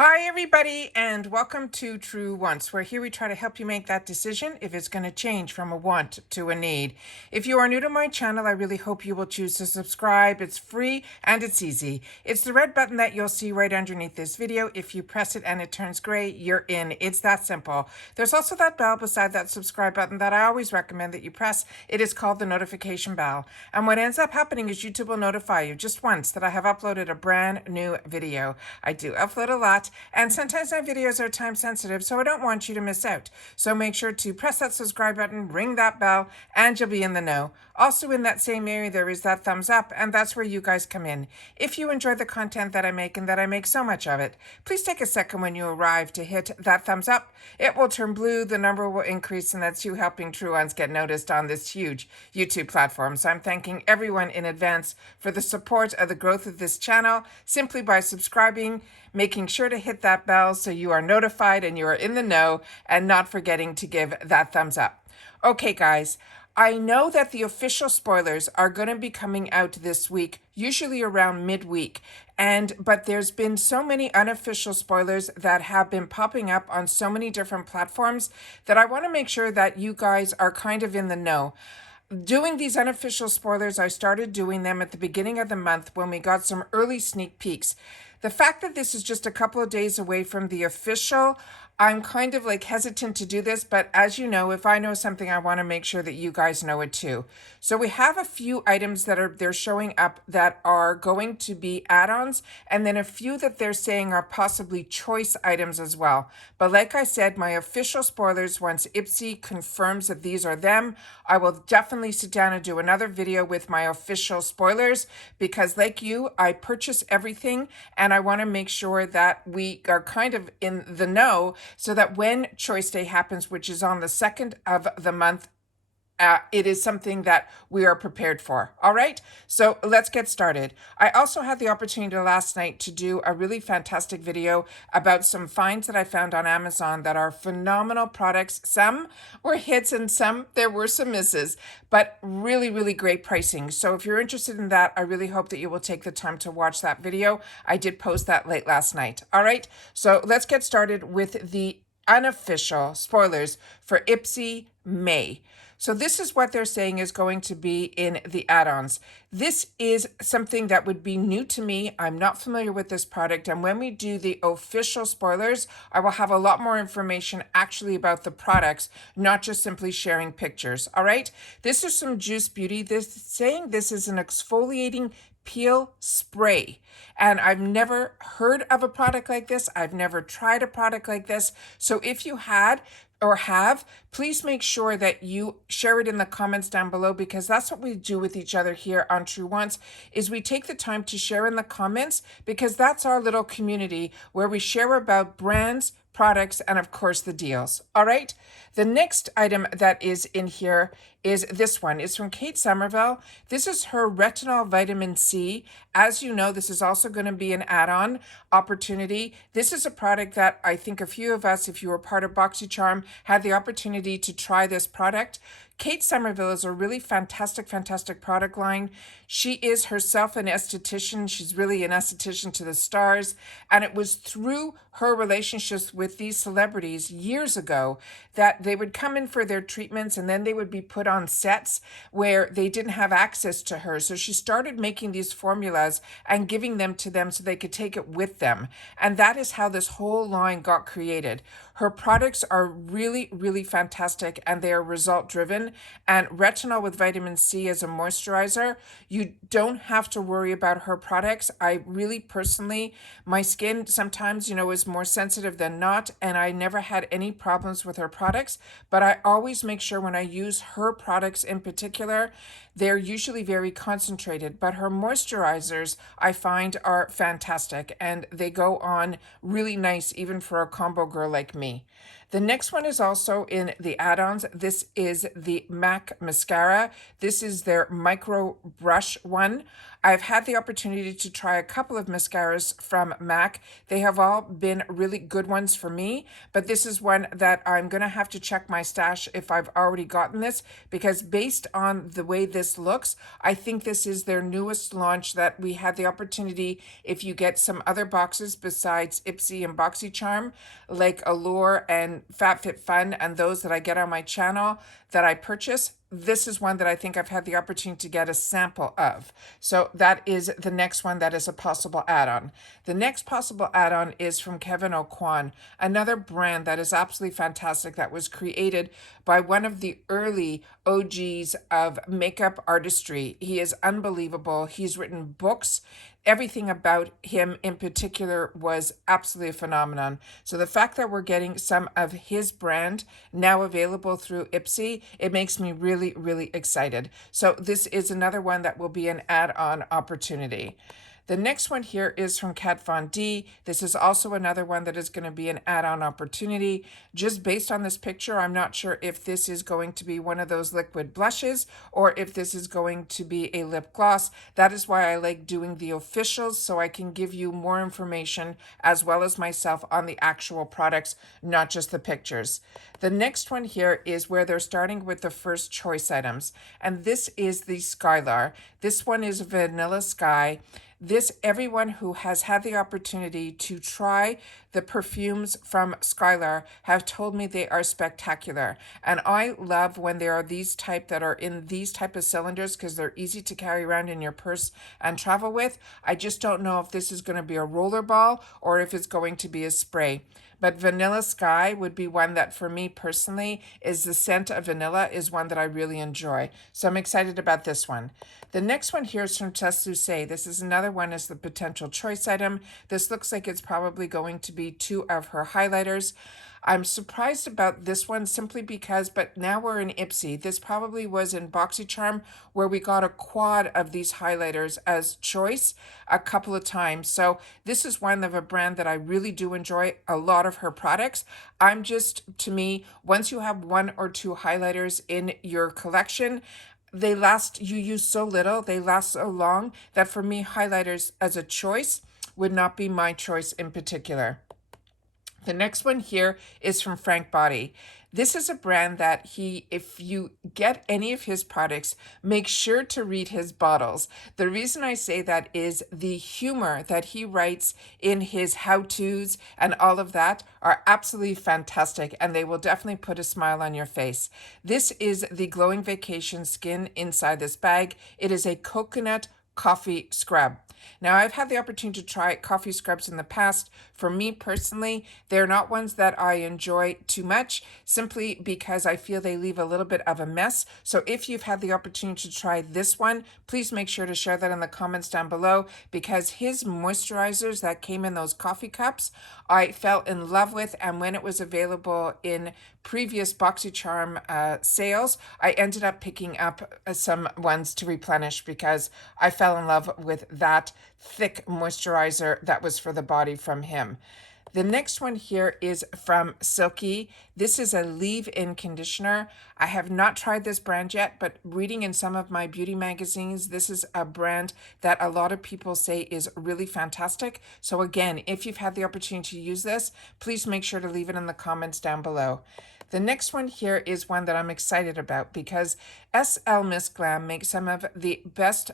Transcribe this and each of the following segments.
Hi, everybody, and welcome to True Wants, where here we try to help you make that decision if it's going to change from a want to a need. If you are new to my channel, I really hope you will choose to subscribe. It's free and it's easy. It's the red button that you'll see right underneath this video. If you press it and it turns gray, you're in. It's that simple. There's also that bell beside that subscribe button that I always recommend that you press. It is called the notification bell. And what ends up happening is YouTube will notify you just once that I have uploaded a brand new video. I do upload a lot. And sometimes my videos are time sensitive, so I don't want you to miss out. So make sure to press that subscribe button, ring that bell, and you'll be in the know. Also in that same area, there is that thumbs up, and that's where you guys come in. If you enjoy the content that I make and that I make so much of it, please take a second when you arrive to hit that thumbs up. It will turn blue, the number will increase, and that's you helping true ones get noticed on this huge YouTube platform. So I'm thanking everyone in advance for the support of the growth of this channel simply by subscribing, making sure to hit that bell so you are notified and you are in the know, and not forgetting to give that thumbs up. Okay, guys, I know that the official spoilers are going to be coming out this week, usually around midweek. But there's been so many unofficial spoilers that have been popping up on so many different platforms that I want to make sure that you guys are kind of in the know. Doing these unofficial spoilers, I started doing them at the beginning of the month when we got some early sneak peeks. The fact that this is just a couple of days away from the official, I'm kind of like hesitant to do this, but as you know, if I know something, I want to make sure that you guys know it too. So we have a few items that they're showing up that are going to be add-ons, and then a few that they're saying are possibly choice items as well. But like I said, my official spoilers, once IPSY confirms that these are them, I will definitely sit down and do another video with my official spoilers, because like you, I purchase everything and I want to make sure that we are kind of in the know, so that when Choice Day happens, which is on the 2nd of the month, it is something that we are prepared for. All right, so let's get started. I also had the opportunity last night to do a really fantastic video about some finds that I found on Amazon that are phenomenal products. Some were hits and some there were some misses, but really, really great pricing. So if you're interested in that, I really hope that you will take the time to watch that video. I did post that late last night. All right, so let's get started with the unofficial spoilers for IPSY May. So this is what they're saying is going to be in the add-ons. This is something that would be new to me. I'm not familiar with this product. And when we do the official spoilers, I will have a lot more information actually about the products, not just simply sharing pictures. All right. This is some Juice Beauty. This saying this is an exfoliating peel spray. And I've never heard of a product like this. I've never tried a product like this. So if you had or have, please make sure that you share it in the comments down below, because that's what we do with each other here on True Wants, is we take the time to share in the comments, because that's our little community where we share about brands, products, and of course the deals. All right, the next item that is in here is this one. It's from Kate Somerville. This is her retinol vitamin C. As you know, this is also going to be an add-on opportunity. This is a product that I think a few of us, if you were part of Boxycharm, had the opportunity to try this product. Kate Somerville is a really fantastic product line. She is herself an esthetician. She's really an esthetician to the stars. And it was through her relationships with these celebrities years ago that they would come in for their treatments, and then they would be put on sets where they didn't have access to her. So she started making these formulas and giving them to them so they could take it with them. And that is how this whole line got created. Her products are really, really fantastic, and they are result driven. And retinol with vitamin C as a moisturizer, you don't have to worry about her products. I really personally, my skin sometimes, is more sensitive than not, and I never had any problems with her products. But I always make sure when I use her products in particular, they're usually very concentrated, but her moisturizers I find are fantastic, and they go on really nice even for a combo girl like me. The next one is also in the add-ons. This is the MAC mascara. This is their micro brush one. I've had the opportunity to try a couple of mascaras from MAC. They have all been really good ones for me, but this is one that I'm going to have to check my stash if I've already gotten this, because based on the way this looks, I think this is their newest launch that we had the opportunity, if you get some other boxes besides IPSY and Boxycharm, like Allure and FabFitFun and those that I get on my channel that I purchase, this is one that I think I've had the opportunity to get a sample of. So that is the next one that is a possible add-on. The next possible add-on is from Kevin O'Quan, another brand that is absolutely fantastic that was created by one of the early OGs of makeup artistry. He is unbelievable. He's written books. Everything about him in particular was absolutely a phenomenon. So the fact that we're getting some of his brand now available through IPSY, it makes me really, really excited. So this is another one that will be an add-on opportunity. The next one here is from Kat Von D. This is also another one that is going to be an add-on opportunity. Just based on this picture, I'm not sure if this is going to be one of those liquid blushes or if this is going to be a lip gloss. That is why I like doing the officials, so I can give you more information as well as myself on the actual products, not just the pictures. The next one here is where they're starting with the first choice items, and this is the Skylar. This one is Vanilla Sky. This, everyone who has had the opportunity to try the perfumes from Skylar have told me they are spectacular. And I love when there are these type that are in these type of cylinders because they're easy to carry around in your purse and travel with. I just don't know if this is going to be a roller ball or if it's going to be a spray. But Vanilla Sky would be one that for me personally is the scent of vanilla is one that I really enjoy. So I'm excited about this one. The next one here is from Tess Lucet. This is another one as the potential choice item. This looks like it's probably going to be 2 of her highlighters. I'm surprised about this one simply because, but now we're in IPSY. This probably was in Boxycharm where we got a quad of these highlighters as choice a couple of times. So this is one of a brand that I really do enjoy a lot of her products. To me, once you have 1 or 2 highlighters in your collection, they last, you use so little, they last so long that for me, highlighters as a choice would not be my choice in particular. The next one here is from Frank Body. This is a brand that if you get any of his products, make sure to read his bottles. The reason I say that is the humor that he writes in his how-tos and all of that are absolutely fantastic, and they will definitely put a smile on your face. This is the Glowing Vacation Skin inside this bag. It is a coconut coffee scrub. Now, I've had the opportunity to try coffee scrubs in the past. For me personally, they're not ones that I enjoy too much, simply because I feel they leave a little bit of a mess. So if you've had the opportunity to try this one, please make sure to share that in the comments down below, because his moisturizers that came in those coffee cups, I fell in love with, and when it was available in previous Boxycharm sales, I ended up picking up some ones to replenish because I fell in love with that thick moisturizer that was for the body from him. The next one here is from Silky. This is a leave-in conditioner. I have not tried this brand yet, but reading in some of my beauty magazines, this is a brand that a lot of people say is really fantastic. So again, if you've had the opportunity to use this, please make sure to leave it in the comments down below. The next one here is one that I'm excited about because Miss Glam makes some of the best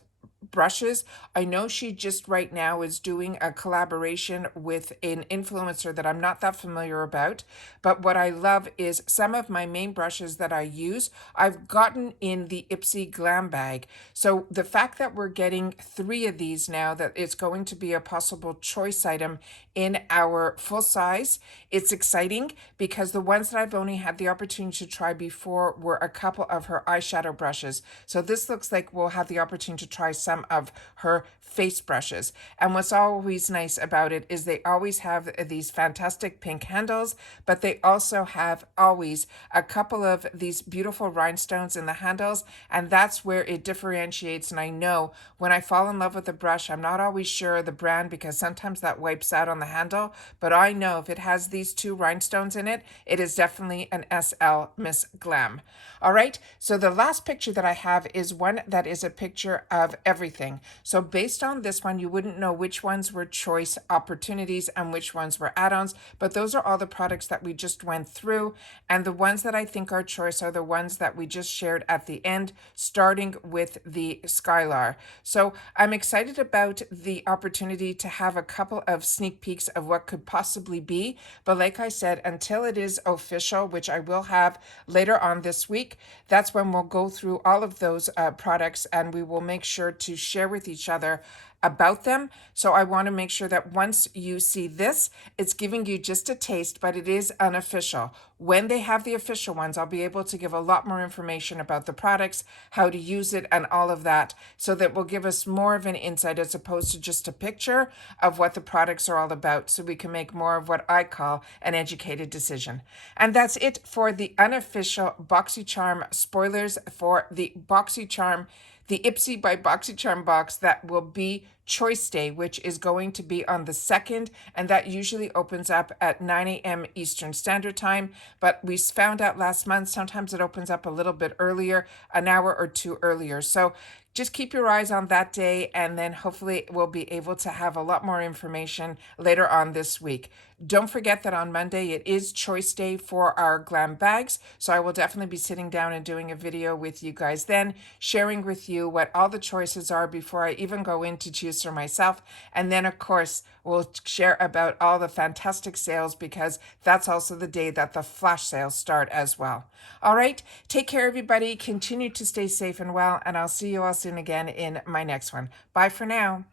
brushes. I know she just right now is doing a collaboration with an influencer that I'm not that familiar about, but what I love is some of my main brushes that I use, I've gotten in the IPSY Glam bag. So the fact that we're getting 3 of these now, that it's going to be a possible choice item in our full size, it's exciting because the ones that I've only had the opportunity to try before were a couple of her eyeshadow brushes. So this looks like we'll have the opportunity to try some of her face brushes. And what's always nice about it is they always have these fantastic pink handles, but they also have always a couple of these beautiful rhinestones in the handles, and that's where it differentiates. And I know when I fall in love with a brush, I'm not always sure the brand because sometimes that wipes out on the handle, but I know if it has these 2 rhinestones in it, it is definitely an SL Miss Glam. All right, so the last picture that I have is one that is a picture of everything. So based on this one, you wouldn't know which ones were choice opportunities and which ones were add-ons, but those are all the products that we just went through. And the ones that I think are choice are the ones that we just shared at the end, starting with the Skylar. So I'm excited about the opportunity to have a couple of sneak peeks of what could possibly be. But like I said, until it is official, which I will have later on this week, that's when we'll go through all of those products, and we will make sure to share with each other about them. So I want to make sure that once you see this, it's giving you just a taste, but it is unofficial. When they have the official ones, I'll be able to give a lot more information about the products, how to use it, and all of that, so that will give us more of an insight as opposed to just a picture of what the products are all about, so we can make more of what I call an educated decision. And that's it for the unofficial Boxycharm spoilers for the Boxycharm, the IPSY by Boxycharm box that will be Choice Day, which is going to be on the 2nd, and that usually opens up at 9 a.m. Eastern Standard Time. But we found out last month, sometimes it opens up a little bit earlier, an hour or two earlier. So just keep your eyes on that day, and then hopefully we'll be able to have a lot more information later on this week. Don't forget that on Monday it is Choice Day for our Glam bags, so I will definitely be sitting down and doing a video with you guys then, sharing with you what all the choices are before I even go in to choose for myself. And then of course we'll share about all the fantastic sales, because that's also the day that the flash sales start as well. All right, take care everybody, continue to stay safe and well, and I'll see you all soon again in my next one. Bye for now.